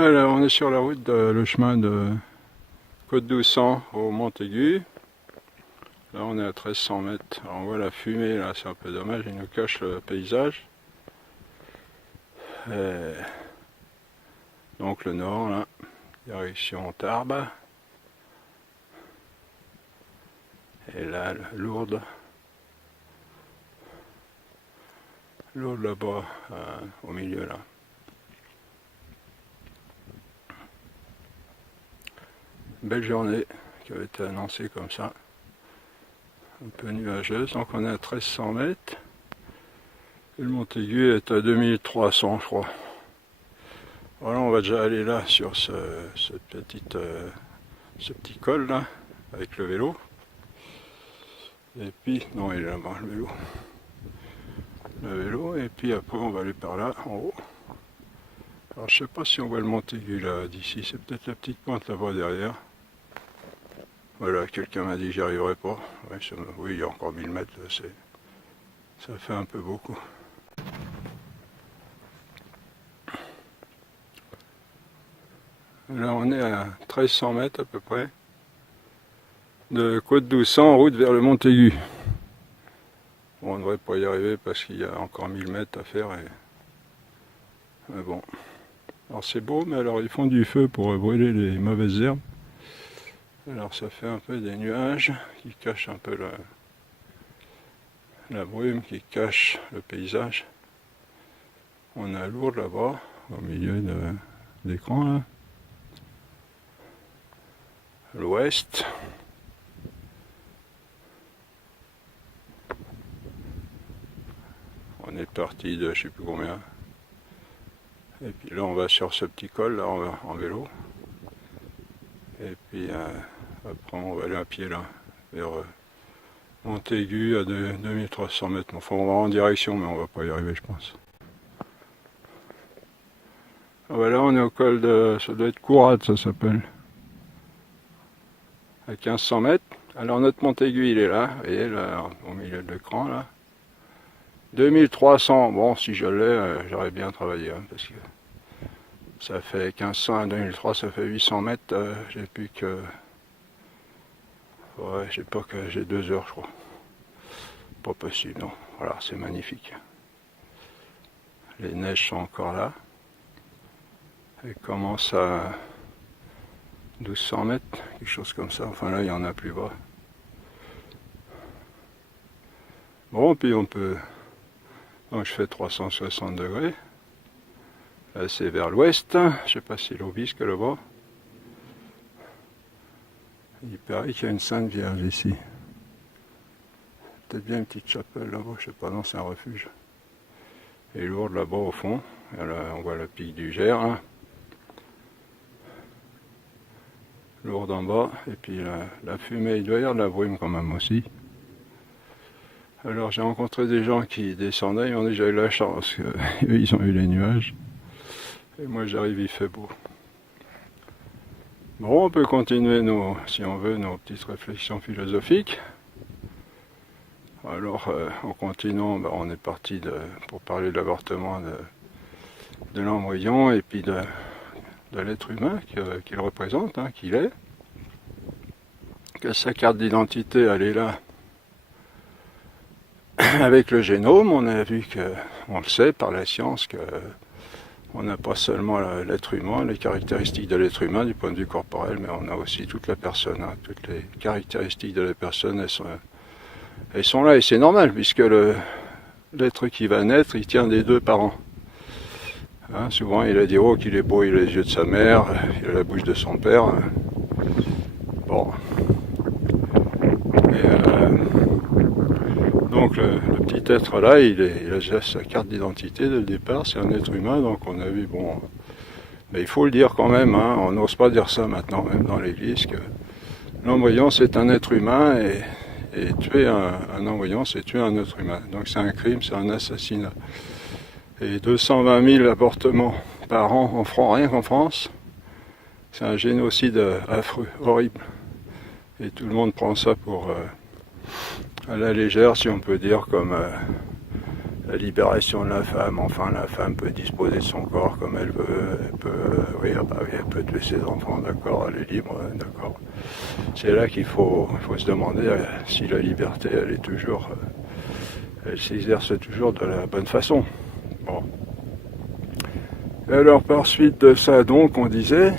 Alors, on est sur la route, le chemin de Côte-d'Oussan au Montaigu. Là, on est à 1300 mètres. Alors, on voit la fumée, là, c'est un peu dommage, il nous cache le paysage. Et donc, le nord, là, direction Tarbes. Et là, Lourdes. Lourdes là-bas, au milieu, là. Belle journée qui avait été annoncée comme ça. Un peu nuageuse, donc on est à 1300 mètres. Et le Montaigu est à 2300, je crois. Voilà, on va déjà aller là sur ce petit col là, avec le vélo. Et puis, non, il est là-bas le vélo. Le vélo, et puis après on va aller par là, en haut. Alors je sais pas si on voit le Montaigu là, d'ici, c'est peut-être la petite pointe là-bas derrière. Voilà, quelqu'un m'a dit que j'y arriverai pas. Ouais, oui, il y a encore 1000 mètres, ça fait un peu beaucoup. Là, on est à 1300 mètres à peu près de Côte-d'Oussan en route vers le Montaigu. Bon, on ne devrait pas y arriver parce qu'il y a encore 1000 mètres à faire. Mais bon. Alors c'est beau, mais alors ils font du feu pour brûler les mauvaises herbes. Alors ça fait un peu des nuages qui cachent un peu la brume, qui cache le paysage. On a Lourdes là-bas, au milieu de l'écran là. L'ouest. On est parti de je sais plus combien. Et puis là on va sur ce petit col là en vélo. Et puis après on va aller à pied là, vers Montaigu à 2300 mètres. Enfin on va en direction mais on va pas y arriver je pense. Voilà, on est au col de, ça doit être Courade ça s'appelle. À 1500 mètres. Alors notre Montaigu il est là, vous voyez là, au milieu de l'écran là. 2300, bon si je l'ai, j'aurais bien travaillé, hein, parce que ça fait 1500 à 2003, ça fait 800 mètres, j'ai plus que... Ouais, j'ai pas que... j'ai 2 heures je crois. Pas possible, non. Voilà, c'est magnifique. Les neiges sont encore là. Elles commencent à 1200 mètres, quelque chose comme ça. Enfin là, il y en a plus bas. Bon, puis on peut... Donc je fais 360 degrés. Là c'est vers l'ouest. Je sais pas si l'Aubisque là-bas. Il paraît qu'il y a une Sainte Vierge ici. Peut-être bien une petite chapelle là-bas, je sais pas, non c'est un refuge. Et Lourdes là-bas au fond. Et là, on voit le pic du Gers. Hein. Lourdes en bas. Et puis la fumée, il doit y avoir de la brume quand même aussi. Alors j'ai rencontré des gens qui descendaient, ils ont déjà eu la chance, eux ils ont eu les nuages. Et moi j'arrive, il fait beau. Bon, on peut continuer si on veut, nos petites réflexions philosophiques. Alors en continuant, on est parti pour parler de l'avortement de l'embryon et puis de l'être humain qu'il représente, hein, qu'il est. Que sa carte d'identité, elle est là. Avec le génome, on a vu on le sait par la science, qu'on n'a pas seulement l'être humain, les caractéristiques de l'être humain du point de vue corporel, mais on a aussi toute la personne. Hein, toutes les caractéristiques de la personne, elles sont là, et c'est normal, puisque l'être qui va naître, il tient des 2 parents. Hein, souvent, il a dit oh qu'il est beau, il a les yeux de sa mère, il a la bouche de son père. Bon. Donc le petit être là, il a déjà sa carte d'identité dès le départ, c'est un être humain, donc on a vu, bon, mais il faut le dire quand même, hein, on n'ose pas dire ça maintenant, même dans l'église, que l'embryon c'est un être humain, et tuer un embryon c'est tuer un être humain, donc c'est un crime, c'est un assassinat. Et 220 000 avortements par an en France, rien qu'en France, c'est un génocide affreux, horrible, et tout le monde prend ça pour... à la légère, si on peut dire, comme la libération de la femme, enfin la femme peut disposer de son corps comme elle veut, elle peut, oui, elle peut tuer ses enfants, d'accord, elle est libre, d'accord. C'est là qu'il faut se demander si la liberté, elle est toujours, elle s'exerce toujours de la bonne façon. Bon. Et alors par suite de ça, donc, on disait,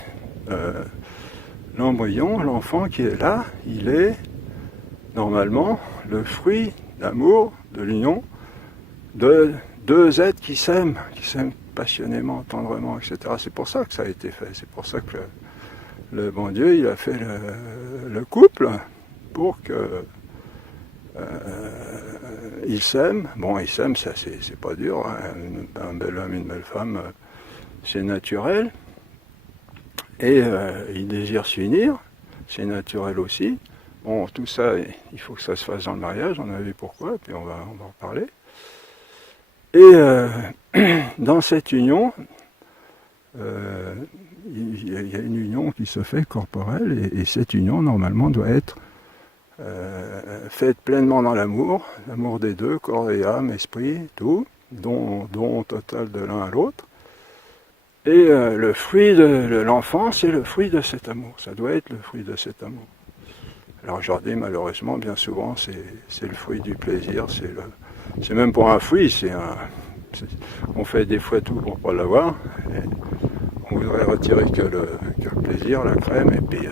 l'embryon, l'enfant qui est là, il est normalement le fruit d'amour, de l'union, de deux êtres qui s'aiment passionnément, tendrement, etc. C'est pour ça que ça a été fait, c'est pour ça que le bon Dieu, il a fait le couple pour que ils s'aiment. Bon, ils s'aiment, ça c'est pas dur, hein. Un bel homme, une belle femme, c'est naturel. Et ils désirent s'unir, c'est naturel aussi. Bon, tout ça, il faut que ça se fasse dans le mariage, on a vu pourquoi, puis on va en parler. Et dans cette union, il y a une union qui se fait corporelle, et cette union, normalement, doit être faite pleinement dans l'amour des deux, corps et âme, esprit, tout, don total de l'un à l'autre. Et le fruit de l'enfant, c'est le fruit de cet amour, ça doit être le fruit de cet amour. Alors aujourd'hui, malheureusement, bien souvent, c'est le fruit du plaisir, c'est même pas un fruit, on fait des fois tout pour pas l'avoir. On voudrait retirer que le plaisir, la crème, et puis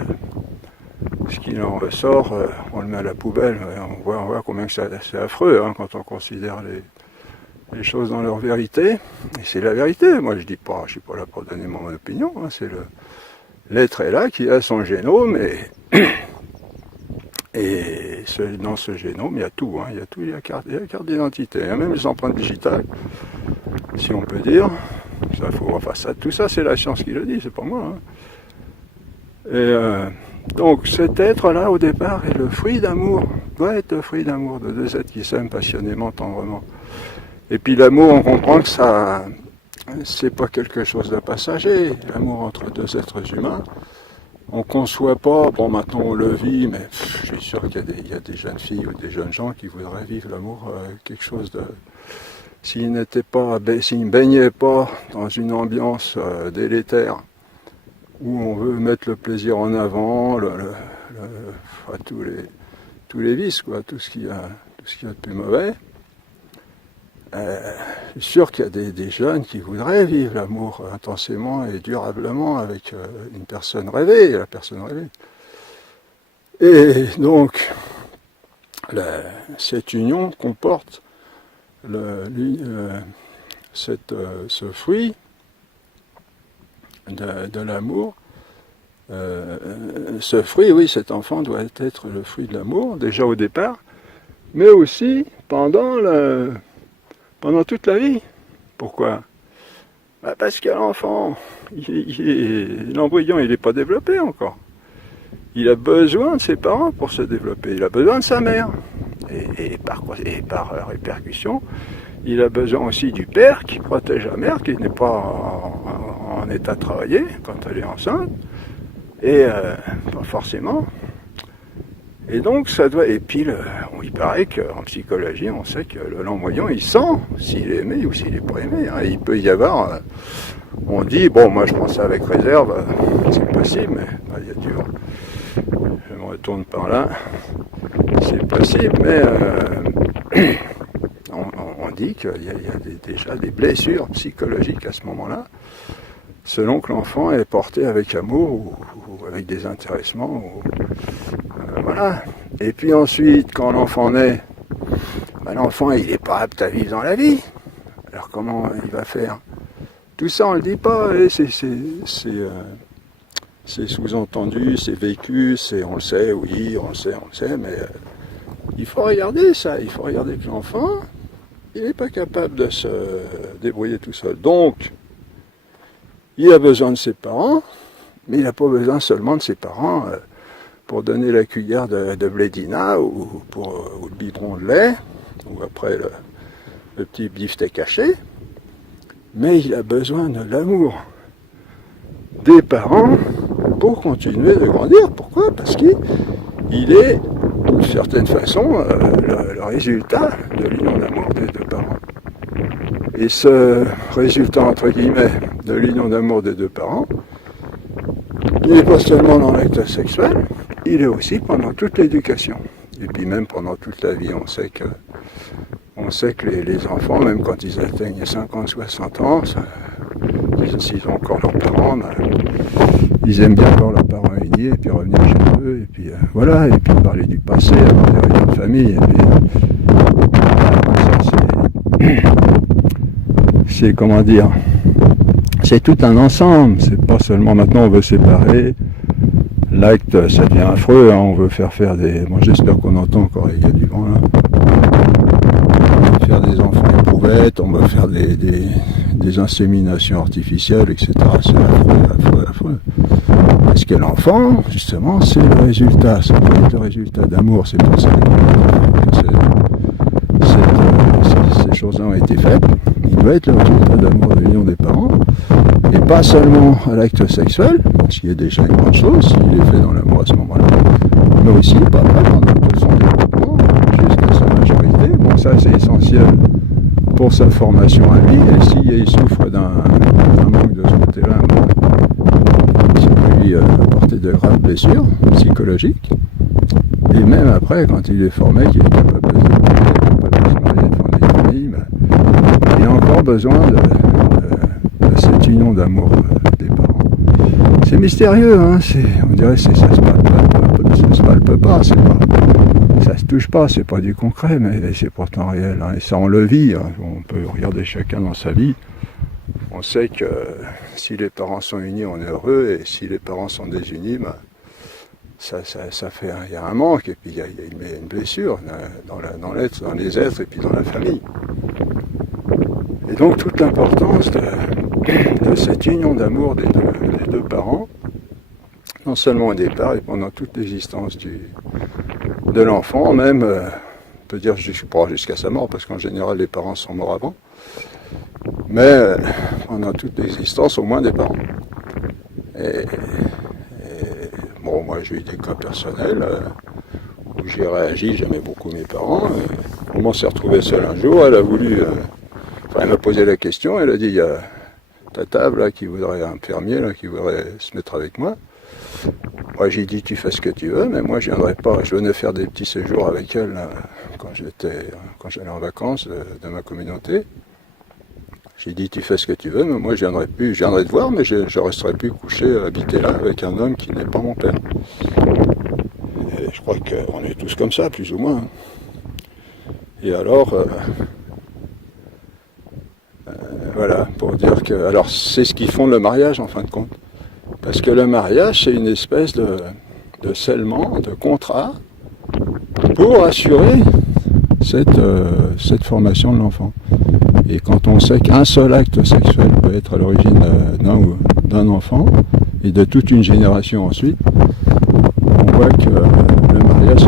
ce qu'il en ressort, on le met à la poubelle. On voit combien que c'est affreux, hein, quand on considère les choses dans leur vérité. Et c'est la vérité. Moi, je suis pas là pour donner mon opinion. Hein, c'est l'être est là qui a son génome, et dans ce génome, il y a tout. Hein, il y a tout. Il y a carte d'identité. Il y a même les empreintes digitales, si on peut dire. Tout ça, c'est la science qui le dit, c'est pas moi. Hein. Et donc, cet être-là, au départ, est le fruit d'amour. Doit être le fruit d'amour de deux êtres qui s'aiment passionnément, tendrement. Et puis l'amour, on comprend que ça, c'est pas quelque chose de passager. L'amour entre deux êtres humains, on conçoit pas. Bon, maintenant on le vit, mais je suis sûr qu'il y a des jeunes filles ou des jeunes gens qui voudraient vivre l'amour quelque chose de. S'ils ne baignaient pas dans une ambiance délétère où on veut mettre le plaisir en avant, tous les vices, quoi, tout ce qu'il y a de plus mauvais. Je suis sûr qu'il y a des jeunes qui voudraient vivre l'amour intensément et durablement avec une personne rêvée, la personne rêvée. Et donc, cette union comporte ce fruit de l'amour. Ce fruit, oui, cet enfant doit être le fruit de l'amour, déjà au départ, mais aussi pendant toute la vie. Pourquoi ? Parce que l'enfant, l'embryon, il n'est pas développé encore. Il a besoin de ses parents pour se développer. Il a besoin de sa mère. Et par répercussion, il a besoin aussi du père qui protège la mère, qui n'est pas en état de travailler quand elle est enceinte. Et pas forcément. Et donc ça doit. Et puis il paraît qu'en psychologie, on sait que l'embryon, il sent s'il est aimé ou s'il n'est pas aimé. Hein. Il peut y avoir. On dit, bon, moi je pense ça avec réserve, c'est possible, mais il y a du. Je me retourne par là. C'est possible, mais on dit qu'il y a déjà des blessures psychologiques à ce moment-là, selon que l'enfant est porté avec amour ou avec désintéressement. Voilà. Et puis ensuite, quand l'enfant naît, l'enfant il n'est pas apte à vivre dans la vie. Alors comment il va faire ? Tout ça on ne le dit pas, et c'est sous-entendu, c'est vécu, on le sait, oui, on le sait, mais il faut regarder ça, il faut regarder que l'enfant, il n'est pas capable de se débrouiller tout seul. Donc, il a besoin de ses parents, mais il n'a pas besoin seulement de ses parents pour donner la cuillère de blédina ou le biberon de lait, ou après le petit beefsteak caché, mais il a besoin de l'amour des parents pour continuer de grandir. Pourquoi ? Parce qu'il est, d'une certaine façon, le résultat de l'union d'amour des deux parents. Et ce résultat, entre guillemets, de l'union d'amour des deux parents, il n'est pas seulement dans l'acte sexuel, il est aussi pendant toute l'éducation. Et puis même pendant toute la vie, on sait que les enfants, même quand ils atteignent 50, 60 ans, s'ils ont encore leurs parents, ils aiment bien voir leurs parents unis et puis revenir chez eux, et puis voilà, et puis parler du passé, avoir des réunions de famille, et puis ça c'est comment dire, c'est tout un ensemble, c'est pas seulement maintenant on veut séparer, l'acte ça devient affreux, hein, on veut faire des, bon j'espère qu'on entend encore, il y a du vent là, on veut faire des enfants éprouvettes, on va faire des inséminations artificielles, etc. C'est affreux. Parce que l'enfant, justement, c'est le résultat, ça doit être le résultat d'amour, c'est pour ça que ces choses-là ont été faites. Il doit être le résultat d'amour de l'union des parents, et pas seulement à l'acte sexuel, ce qui est déjà une grande chose, s'il est fait dans l'amour à ce moment-là, mais aussi, pas mal, pendant tout son développement, jusqu'à sa majorité. Bon, ça c'est essentiel pour sa formation à lui, et s'il souffre d'un manque de ce côté-là, ça peut lui apporter de graves blessures psychologiques. Et même après, quand il est formé, qu'il est capable de se marier, de fonder une famille, il a encore besoin de cette union d'amour des parents. C'est mystérieux, hein, on dirait que ça se palpe pas, ça se touche pas, c'est pas du concret, mais c'est pourtant réel, hein, et ça on le vit, hein, on peut regarder chacun dans sa vie, on sait que si les parents sont unis, on est heureux, et si les parents sont désunis, ça fait, il y a un manque, et puis il y a une blessure dans les êtres, et puis dans la famille. Et donc toute l'importance de cette union d'amour des deux parents, non seulement au départ et pendant toute l'existence de l'enfant, même, on peut dire jusqu'à sa mort, parce qu'en général les parents sont morts avant, mais pendant toute l'existence au moins des parents. Et bon, moi j'ai eu des cas personnels où j'ai réagi, j'aimais beaucoup mes parents, et on s'est retrouvé seul un jour, elle a voulu... elle m'a posé la question, elle a dit, il y a ta table là qui voudrait un fermier là qui voudrait se mettre avec moi. Moi j'ai dit tu fais ce que tu veux, mais moi je viendrai pas. Je venais faire des petits séjours avec elle là, quand j'allais en vacances de ma communauté. J'ai dit tu fais ce que tu veux, mais moi je viendrai te voir, mais je resterai plus couché, habiter là avec un homme qui n'est pas mon père. Et je crois qu'on est tous comme ça, plus ou moins. Et alors, voilà, pour dire que... Alors c'est ce qui fonde le mariage en fin de compte. Parce que le mariage, c'est une espèce de scellement, de contrat, pour assurer cette formation de l'enfant. Et quand on sait qu'un seul acte sexuel peut être à l'origine d'un enfant, et de toute une génération ensuite, on voit que le mariage,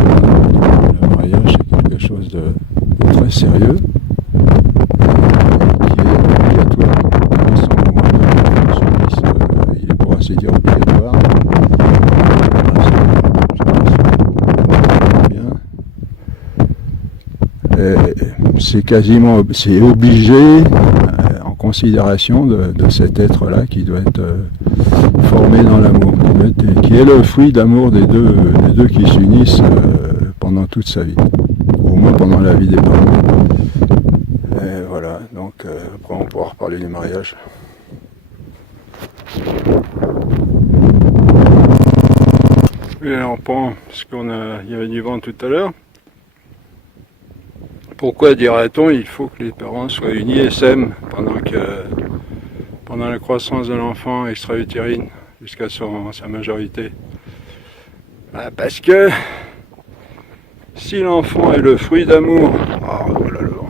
c'est quelque chose de très sérieux, qui est obligatoire. Il est pour ainsi dire obligatoire. C'est obligé en considération de cet être-là qui doit être formé dans l'amour, qui est le fruit d'amour des deux qui s'unissent pendant toute sa vie, au moins pendant la vie des parents. Et voilà, donc après on pourra reparler du mariage. Oui, alors parce il y avait du vent tout à l'heure. Pourquoi dirait-on il faut que les parents soient unis et s'aiment pendant la croissance de l'enfant extra-utérine jusqu'à sa majorité? Parce que si l'enfant est le fruit d'amour, voilà le vent.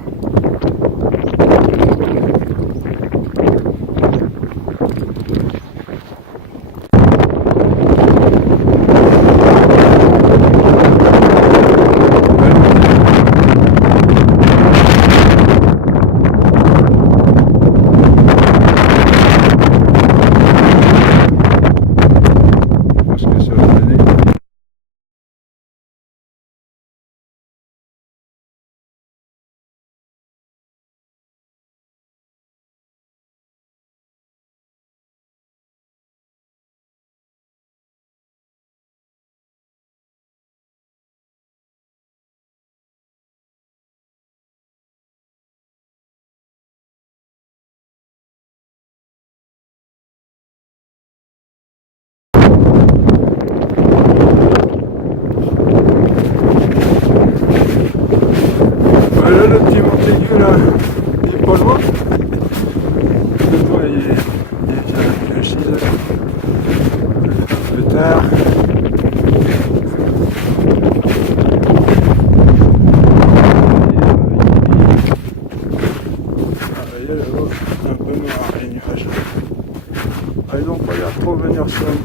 beau. Moi, il est déjà 6 heures. Un peu tard. Un peu noir les nuages. Ah, ils n'ont pas l'air trop venir seul.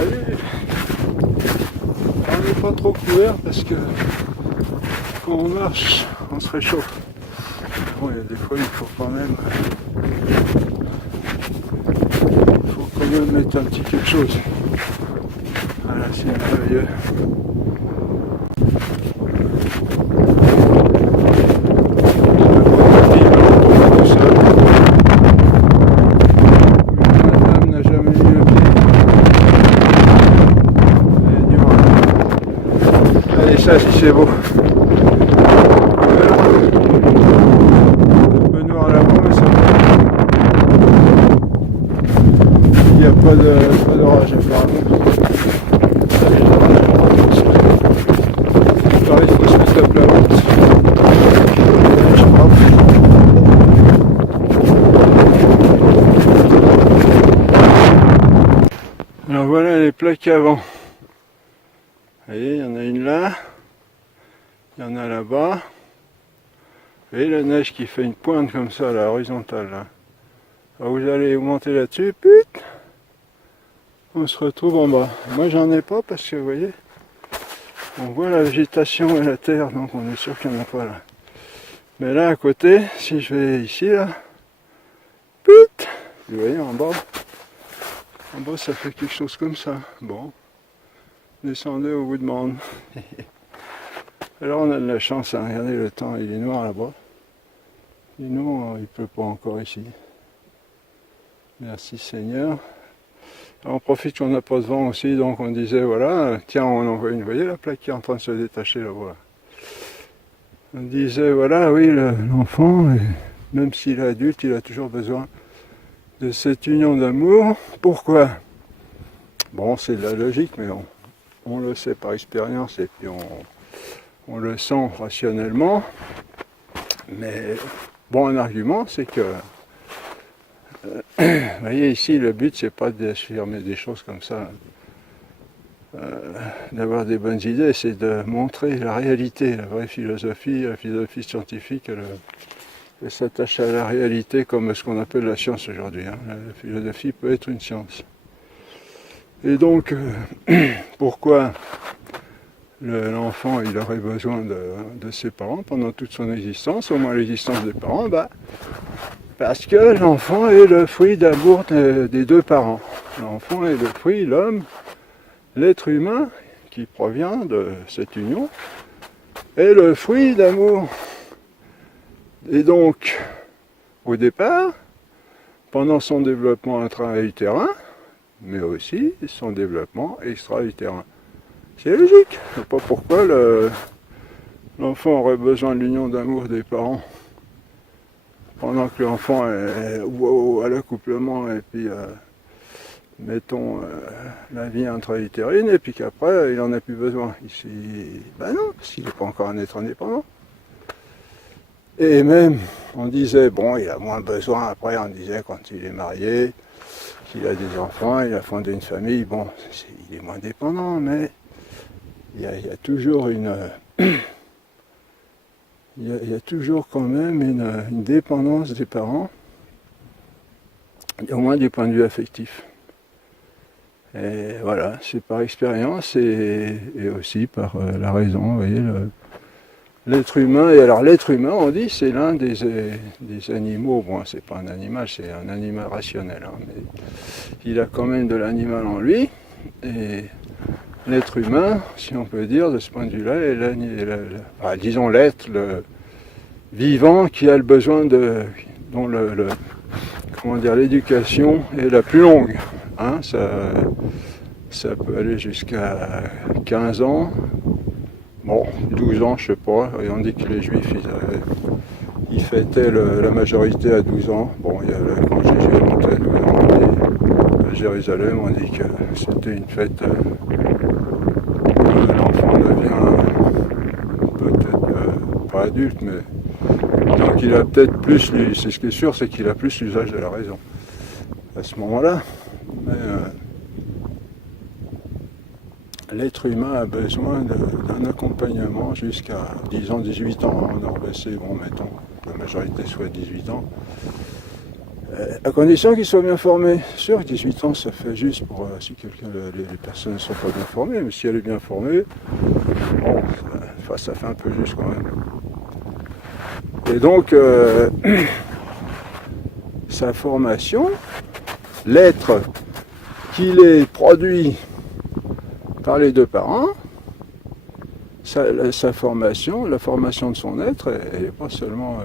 Allez, on n'est pas trop couvert parce que quand on marche, on se réchauffe. Bon, il y a des fois, il faut quand même mettre un petit quelque chose. Voilà, c'est merveilleux. Madame n'a jamais mis le pied. Allez, ça, si c'est beau. Un peu noir là-bas, mais ça va. Il n'y a pas d'orage apparemment. Pareil, il faut se mettre à plat haute. Alors voilà les plaques avant. Vous voyez, il y en a une là, il y en a là-bas. Vous voyez la neige qui fait une pointe comme ça, là, horizontale. Là. Alors vous allez monter là-dessus, putain, on se retrouve en bas. Moi j'en ai pas parce que vous voyez, on voit la végétation et la terre, donc on est sûr qu'il n'y en a pas là. Mais là à côté, si je vais ici là, putain, vous voyez en bas ça fait quelque chose comme ça. Bon, descendez au bout de monde. Alors on a de la chance, hein. Regardez le temps, il est noir là-bas. Et nous, il ne pleut pas encore ici. Merci Seigneur. Alors on profite qu'on n'a pas de vent aussi, donc on disait voilà, tiens on envoie une, vous voyez la plaque qui est en train de se détacher là-bas. On disait voilà, oui, l'enfant, même s'il est adulte, il a toujours besoin de cette union d'amour. Pourquoi? Bon, c'est de la logique, mais on le sait par expérience et puis on le sent rationnellement. Mais bon, un argument, c'est que vous voyez ici, le but c'est pas d'affirmer des choses comme ça, d'avoir des bonnes idées, c'est de montrer la réalité, la vraie philosophie, la philosophie scientifique, elle s'attache à la réalité comme ce qu'on appelle la science aujourd'hui. Hein. La philosophie peut être une science. Et donc, pourquoi l'enfant il aurait besoin de ses parents pendant toute son existence, au moins l'existence des parents? Parce que l'enfant est le fruit d'amour des deux parents. L'enfant est le fruit, l'homme, l'être humain qui provient de cette union, est le fruit d'amour. Et donc, au départ, pendant son développement intra-utérin, mais aussi son développement extra-utérin. C'est logique. Je ne sais pas pourquoi l'enfant aurait besoin de l'union d'amour des parents pendant que l'enfant est à l'accouplement et puis mettons la vie intra-utérine et puis qu'après il n'en a plus besoin. Ici, ben non, parce qu'il n'est pas encore un être indépendant. Et même, on disait, bon, il a moins besoin, après on disait quand il est marié, qu'il a des enfants, il a fondé une famille, bon, il est moins dépendant, mais il y a toujours il y a toujours quand même une dépendance des parents, au moins du point de vue affectif. Et voilà, c'est par expérience et aussi par la raison, vous voyez, l'être humain. Et alors l'être humain, on dit, c'est l'un des animaux, bon, c'est pas un animal, c'est un animal rationnel, hein, mais il a quand même de l'animal en lui, et l'être humain, si on peut dire, de ce point de vue-là, est disons l'être, le vivant qui a le besoin dont l'éducation est la plus longue. Hein, ça peut aller jusqu'à 15 ans, bon, 12 ans, je sais pas, et on dit que les juifs, ils fêtaient la majorité à 12 ans. Bon, quand Jésus est monté à 12 ans, à Jérusalem, on dit que c'était une fête l'enfant devient peut-être pas adulte, mais tant Donc il a peut-être plus, c'est ce qui est sûr, c'est qu'il a plus l'usage de la raison à ce moment-là. Mais l'être humain a besoin d'un accompagnement jusqu'à, disons, 18 ans. On a baissé, bon, mettons, la majorité soit 18 ans. À condition qu'il soit bien formé. C'est sûr que 18 ans, ça fait juste pour si les personnes ne sont pas bien formées, mais si elle est bien formée, bon, ça fait un peu juste quand même. Et donc, sa formation, l'être qu'il est produit par les deux parents, sa formation, la formation de son être, elle n'est pas seulement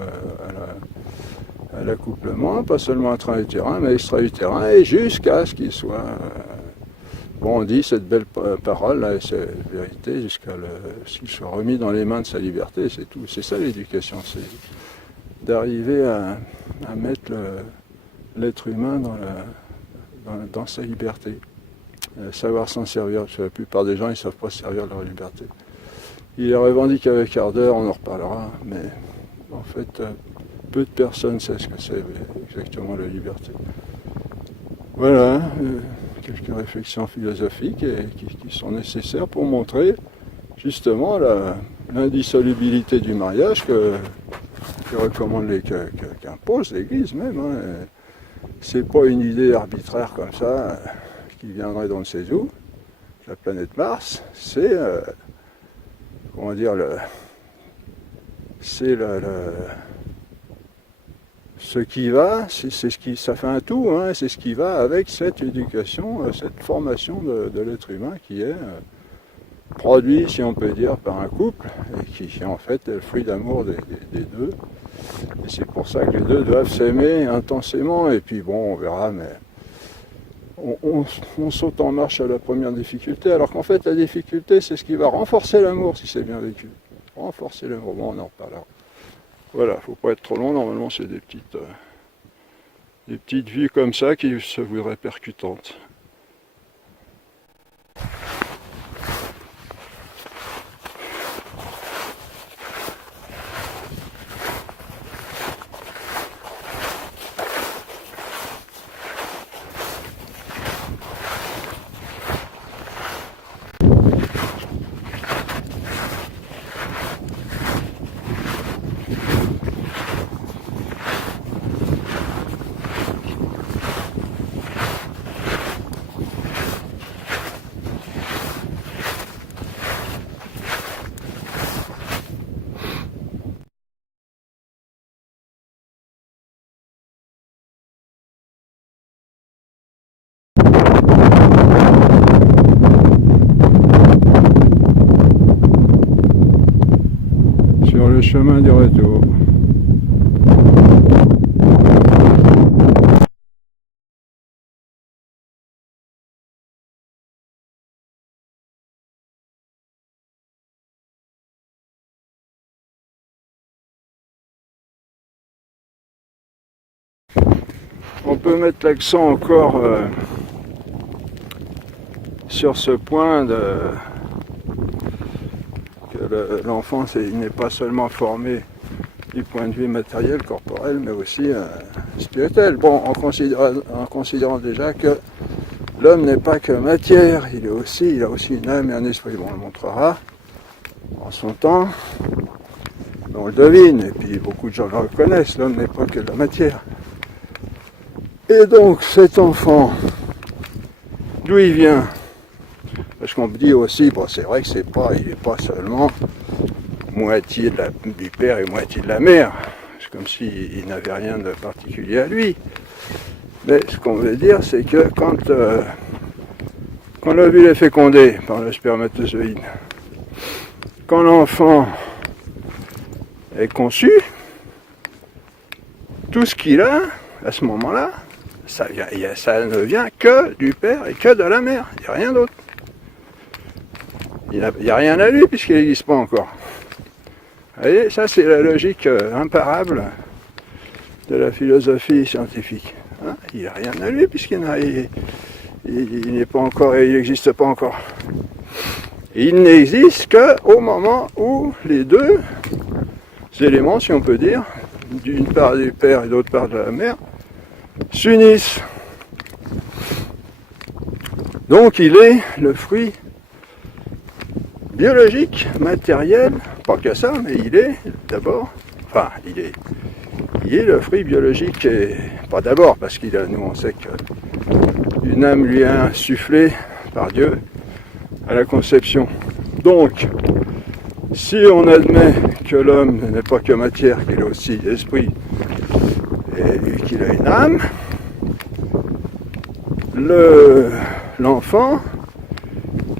à l'accouplement, pas seulement intra-utérin, mais extra-utérin, et jusqu'à ce qu'il soit, bon, on dit cette belle parole, là, c'est la vérité, jusqu'à ce qu'il soit remis dans les mains de sa liberté, c'est tout. C'est ça l'éducation, c'est d'arriver à mettre l'être humain dans sa liberté. Savoir s'en servir, parce que la plupart des gens, ils ne savent pas se servir de leur liberté. Il les revendique avec ardeur, on en reparlera, mais en fait, peu de personnes savent ce que c'est exactement la liberté. Voilà, quelques réflexions philosophiques qui sont nécessaires pour montrer justement l'indissolubilité du mariage qu'impose l'Église même. Hein. C'est pas une idée arbitraire comme ça qui viendrait d'on ne sait où, la planète Mars, c'est comment dire ce qui va, ça fait un tout, hein, c'est ce qui va avec cette éducation, cette formation de l'être humain qui est produit, si on peut dire, par un couple, et qui est en fait le fruit d'amour des deux. Et c'est pour ça que les deux doivent s'aimer intensément, et puis bon, on verra, mais on saute en marche à la première difficulté, alors qu'en fait la difficulté c'est ce qui va renforcer l'amour si c'est bien vécu. Renforcer l'amour, bon, on en reparlera. Voilà, faut pas être trop long, normalement c'est des petites vies comme ça qui se voudraient percutantes. Sur le chemin du retour. On peut mettre l'accent encore sur ce point que l'enfant n'est pas seulement formé du point de vue matériel, corporel, mais aussi spirituel. Bon, en considérant déjà que l'homme n'est pas que matière, il a aussi une âme et un esprit. Bon, on le montrera en son temps, on le devine, et puis beaucoup de gens le reconnaissent, l'homme n'est pas que de la matière. Et donc cet enfant, d'où il vient? Parce qu'on me dit aussi, bon c'est vrai que il n'est pas seulement moitié du père et moitié de la mère. C'est comme s'il n'avait rien de particulier à lui. Mais ce qu'on veut dire, c'est que quand l'ovule est fécondé par le spermatozoïde, quand l'enfant est conçu, tout ce qu'il a, à ce moment-là, ça ne vient que du père et que de la mère. Il n'y a rien d'autre. Il n'y a rien à lui puisqu'il n'existe pas encore. Vous voyez, ça c'est la logique imparable de la philosophie scientifique. Hein, il n'y a rien à lui puisqu'il n'est pas encore, il n'existe pas encore. Et il n'existe qu'au moment où les deux éléments, si on peut dire, d'une part du père et d'autre part de la mère, s'unissent. Donc il est le fruit biologique, matériel, pas que ça, mais il est d'abord, enfin il est le fruit biologique, et pas d'abord, parce qu'il a, nous on sait qu'une âme lui a insufflé par Dieu à la conception. Donc, si on admet que l'homme n'est pas que matière, qu'il a aussi esprit et qu'il a une âme, l'enfant,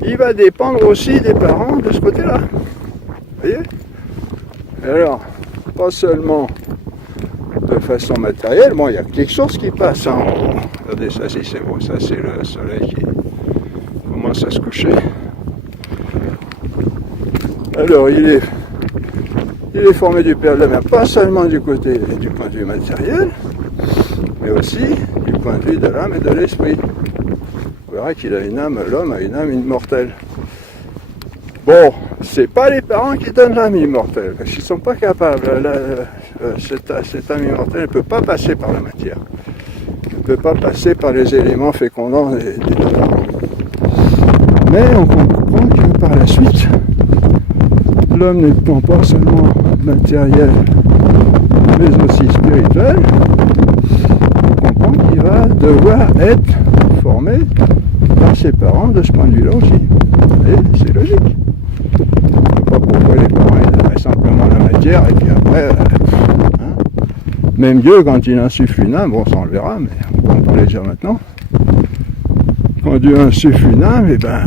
il va dépendre aussi des parents de ce côté-là. Vous voyez? Et alors, pas seulement de façon matérielle, bon, il y a quelque chose qui passe en haut. Regardez, ça, si c'est beau, ça c'est le soleil qui commence à se coucher. Alors, il est formé du père et de la mère, pas seulement du point de vue matériel, mais aussi du point de vue de l'âme et de l'esprit. Vous verrez qu'il a une âme, l'homme a une âme immortelle. Bon, c'est pas les parents qui donnent l'âme immortelle, parce qu'ils ne sont pas capables. Cette âme immortelle ne peut pas passer par la matière. Elle ne peut pas passer par les éléments fécondants des parents. Mais on comprend que par la suite, l'homme n'étant pas seulement matériel, mais aussi spirituel, on comprend qu'il va devoir être formé par ses parents de ce point de vue-là aussi. Et c'est logique. Je ne sais pas pourquoi les parents ils donneraient simplement la matière et puis après, même Dieu quand il insuffle une âme, bon ça on le verra, mais on va en parler déjà maintenant. Quand Dieu insuffle une âme, et ben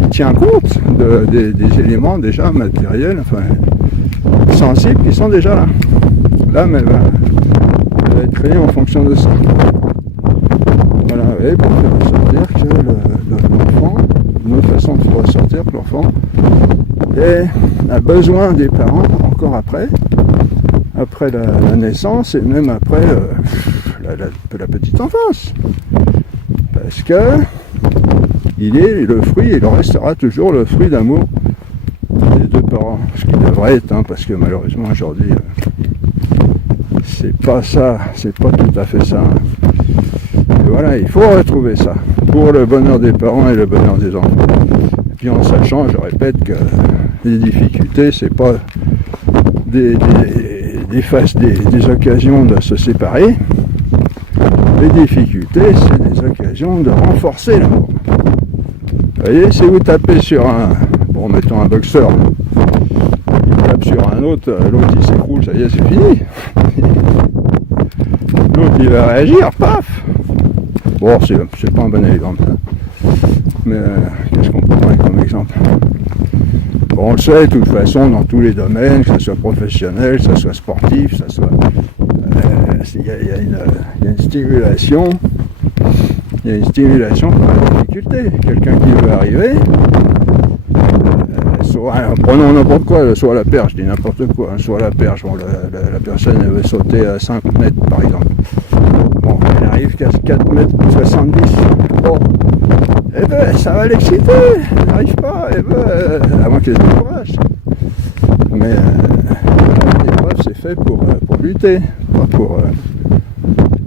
il tient compte des éléments déjà matériels, enfin sensibles qui sont déjà là. L'âme elle va être créée en fonction de ça. Voilà, et pour faire ressortir que l'enfant, une autre façon de faire ressortir que l'enfant a besoin des parents encore après la naissance et même après la petite enfance. Parce que il est le fruit, et il restera toujours le fruit d'amour des deux parents. Ce qui devrait être, parce que malheureusement aujourd'hui, c'est pas ça, c'est pas tout à fait ça. Et voilà, il faut retrouver ça pour le bonheur des parents et le bonheur des enfants. Et puis en sachant, je répète, que les difficultés, c'est pas des occasions de se séparer. Les difficultés, c'est des occasions de renforcer l'amour. Vous voyez, si vous tapez sur mettons un boxeur, il tape sur un autre, l'autre il s'écroule, ça y est, c'est fini. L'autre il va réagir, paf. Bon, c'est pas un bon exemple, mais qu'est-ce qu'on peut prendre comme exemple? Bon, on le sait, de toute façon, dans tous les domaines, que ce soit professionnel, que ce soit sportif, que ce soit... Il y a une stimulation. Il y a une stimulation par la difficulté. Quelqu'un qui veut arriver, prenons n'importe quoi, soit la perche, je dis n'importe quoi, soit la perche, bon, la personne elle veut sauter à 5 mètres par exemple. Bon, elle arrive qu'à 4 mètres 70. Bon, eh ben, ça va l'exciter, elle n'arrive pas, à moins qu'elle se décourage. Mais l'épreuve c'est fait pour lutter, pas pour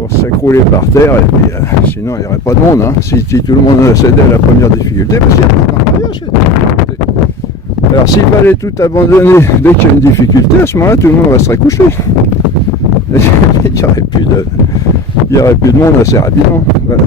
s'écrouler par terre, et puis sinon il n'y aurait pas de monde. Si tout le monde cédait à la première difficulté, parce qu'il y a tout un mariage, il y a des difficultés. Alors s'il fallait tout abandonner dès qu'il y a une difficulté, à ce moment-là tout le monde resterait couché. Il n'y aurait plus de monde assez rapidement. Voilà.